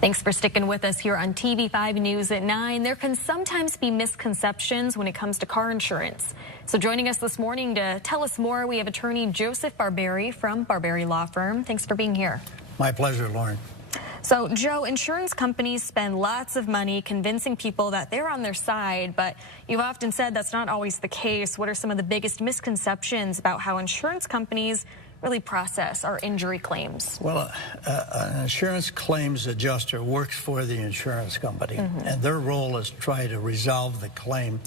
Thanks for sticking with us here on TV5 News at 9. There can sometimes be misconceptions when it comes to car insurance. So joining us this morning to tell us more, we have attorney Joseph Barberi from Barberi Law Firm. Thanks for being here. My pleasure, Lauren. So, Joe, insurance companies spend lots of money convincing people that they're on their side, but you've often said that's not always the case. What are some of the biggest misconceptions about how insurance companies really process our injury claims? Well, an insurance claims adjuster works for the insurance company, and their role is to try to resolve the claim,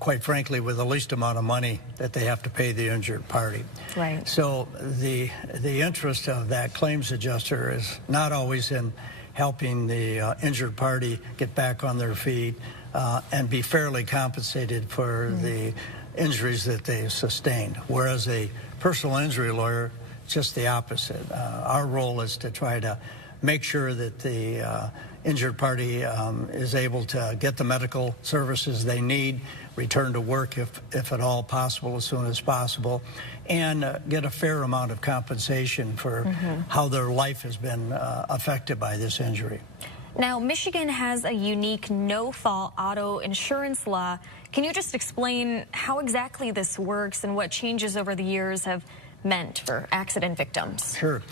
quite frankly, with the least amount of money that they have to pay the injured party. Right. So the interest of that claims adjuster is not always in helping the injured party get back on their feet and be fairly compensated for the injuries that they've sustained, whereas a personal injury lawyer, just the opposite. Our role is to try to make sure that the injured party is able to get the medical services they need, return to work if at all possible as soon as possible, and get a fair amount of compensation for how their life has been affected by this injury. Now, Michigan has a unique no-fault auto insurance law. Can you just explain how exactly this works and what changes over the years have meant for accident victims? Sure.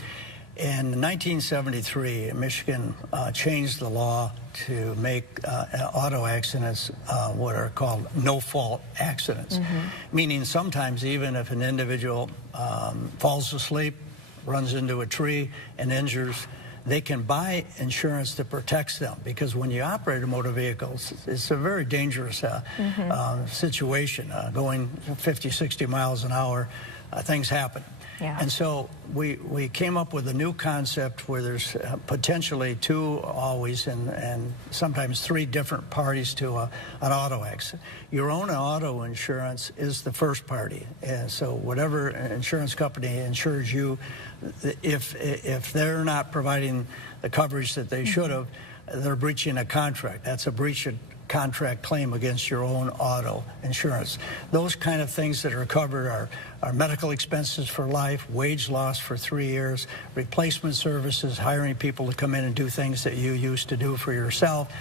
In 1973, Michigan changed the law to make auto accidents what are called no-fault accidents, meaning sometimes even if an individual falls asleep, runs into a tree, and injures, they can buy insurance that protects them, because when you operate a motor vehicle, it's a very dangerous situation. Going 50, 60 miles an hour, things happen. Yeah. And so we came up with a new concept where there's potentially two always and sometimes three different parties to an auto accident. Your own auto insurance is the first party. And so whatever insurance company insures you, if they're not providing the coverage that they should have, they're breaching a contract. That's a breach of contract claim against your own auto insurance. Those kind of things that are covered are medical expenses for life, wage loss for 3 years, replacement services, hiring people to come in and do things that you used to do for yourself.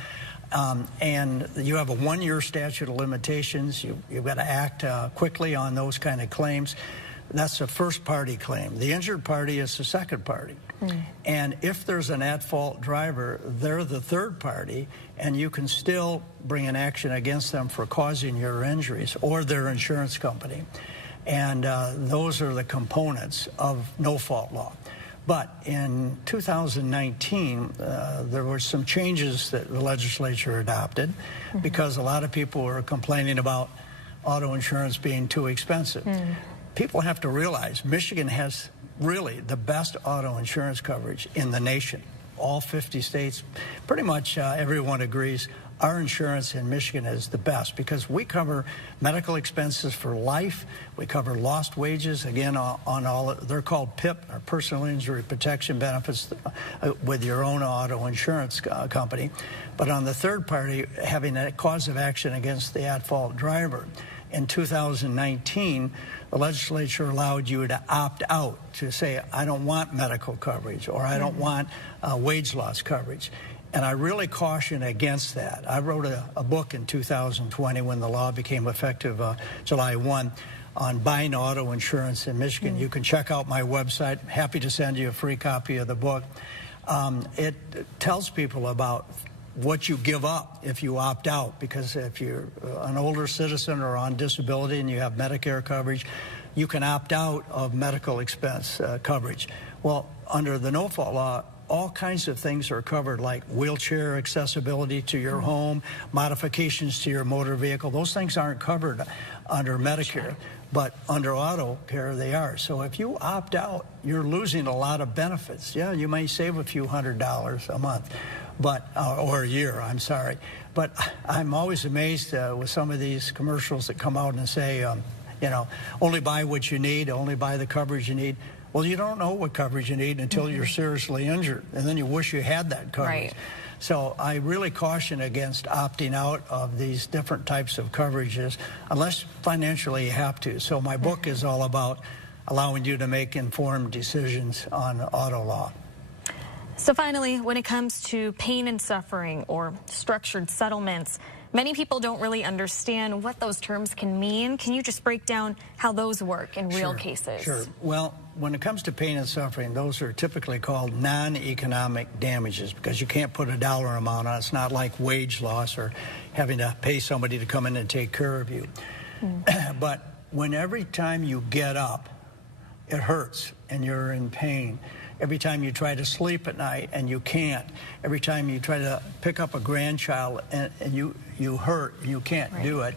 And you have a 1-year statute of limitations. You've got to act quickly on those kind of claims. That's a first-party claim. The injured party is the second party. And if there's an at-fault driver, they're the third party, and you can still bring an action against them for causing your injuries or their insurance company. And those are the components of no-fault law. But in 2019, there were some changes that the legislature adopted because a lot of people were complaining about auto insurance being too expensive. People have to realize Michigan has really the best auto insurance coverage in the nation. All 50 states, pretty much everyone agrees our insurance in Michigan is the best because we cover medical expenses for life. We cover lost wages, again, on all, they're called PIP, or personal injury protection benefits, with your own auto insurance company. But on the third party, having a cause of action against the at-fault driver. In 2019, the legislature allowed you to opt out, to say, I don't want medical coverage, or I don't want wage loss coverage. And I really caution against that. I wrote a book in 2020 when the law became effective July 1 on buying auto insurance in Michigan. You can check out my website. Happy to send you a free copy of the book. It tells people about what you give up if you opt out, because if you're an older citizen or on disability and you have Medicare coverage, you can opt out of medical expense coverage. Well, under the no-fault law, all kinds of things are covered, like wheelchair accessibility to your home, modifications to your motor vehicle. Those things aren't covered under Medicare, but under auto care they are. So if you opt out, you're losing a lot of benefits. Yeah, you may save a few $100s a month, but or a year, I'm sorry. But I'm always amazed with some of these commercials that come out and say, you know, only buy what you need, only buy the coverage you need. Well, you don't know what coverage you need until you're seriously injured, and then you wish you had that coverage. Right. So I really caution against opting out of these different types of coverages unless financially you have to. So my book is all about allowing you to make informed decisions on auto law. So finally, when it comes to pain and suffering or structured settlements, many people don't really understand what those terms can mean. Can you just break down how those work in real cases? Sure. Well, when it comes to pain and suffering, those are typically called non-economic damages because you can't put a dollar amount on it. It's not like wage loss or having to pay somebody to come in and take care of you. But when every time you get up, it hurts and you're in pain. Every time you try to sleep at night and you can't. Every time you try to pick up a grandchild and you hurt and you can't do it.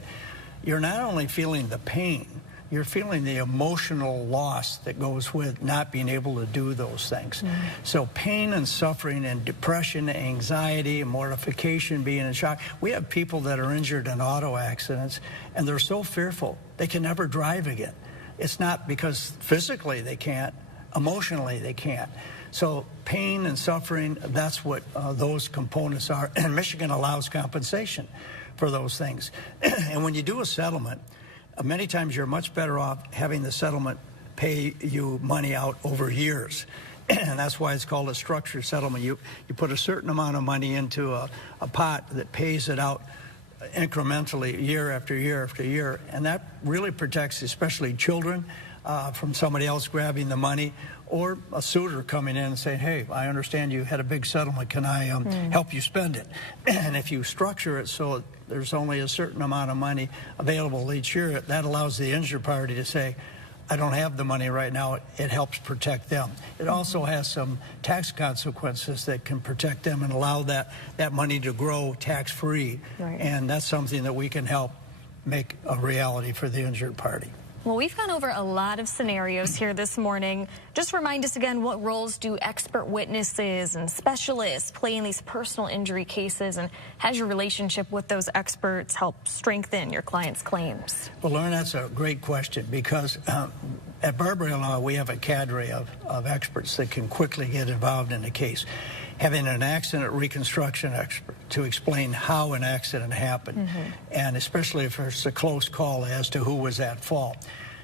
You're not only feeling the pain, you're feeling the emotional loss that goes with not being able to do those things. So pain and suffering and depression, anxiety, and mortification, being in shock. We have people that are injured in auto accidents and they're so fearful they can never drive again. It's not because physically they can't, emotionally they can't. So pain and suffering, that's what those components are. And Michigan allows compensation for those things. And when you do a settlement, many times you're much better off having the settlement pay you money out over years. And that's why it's called a structured settlement. You put a certain amount of money into a pot that pays it out incrementally year after year after year. And that really protects especially children from somebody else grabbing the money, or a suitor coming in and saying, hey, I understand you had a big settlement, can I help you spend it? And if you structure it so there's only a certain amount of money available each year, that allows the injured party to say, I don't have the money right now. It helps protect them. It also has some tax consequences that can protect them and allow that money to grow tax-free. And that's something that we can help make a reality for the injured party. Well, we've gone over a lot of scenarios here this morning. Just remind us again, what roles do expert witnesses and specialists play in these personal injury cases, and has your relationship with those experts helped strengthen your clients' claims? Well, Lauren, that's a great question because at Barbary Law, we have a cadre of experts that can quickly get involved in a case. Having an accident reconstruction expert to explain how an accident happened, and especially if it's a close call as to who was at fault.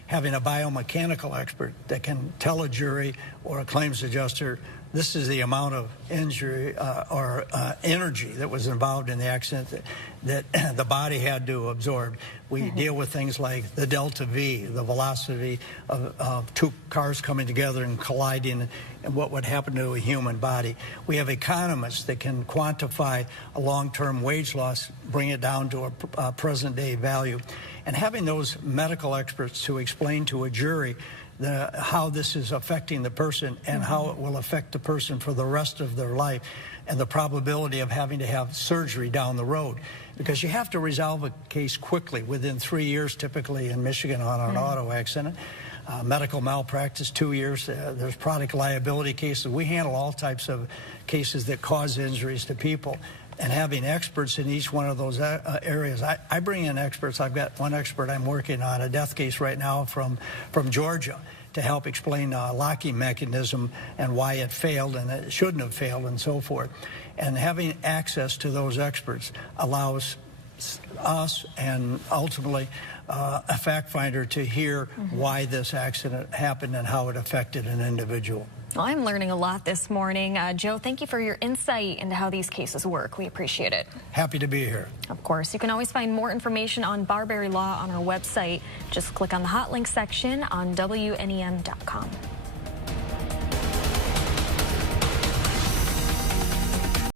Having a biomechanical expert that can tell a jury or a claims adjuster, this is the amount of injury or energy that was involved in the accident that the body had to absorb. We deal with things like the delta V, the velocity of two cars coming together and colliding, and what would happen to a human body. We have economists that can quantify a long-term wage loss, bring it down to a present-day value. And having those medical experts to explain to a jury how this is affecting the person and how it will affect the person for the rest of their life, and the probability of having to have surgery down the road. Because you have to resolve a case quickly, within 3 years typically in Michigan on an auto accident. Medical malpractice, 2 years. There's product liability cases. We handle all types of cases that cause injuries to people. And having experts in each one of those areas. I bring in experts. I've got one expert I'm working on a death case right now from Georgia to help explain locking mechanism and why it failed and it shouldn't have failed and so forth. And having access to those experts allows us and ultimately a fact finder to hear why this accident happened and how it affected an individual. Well, I'm learning a lot this morning. Joe, thank you for your insight into how these cases work. We appreciate it. Happy to be here. Of course, you can always find more information on Barbary Law on our website. Just click on the hot link section on WNEM.com.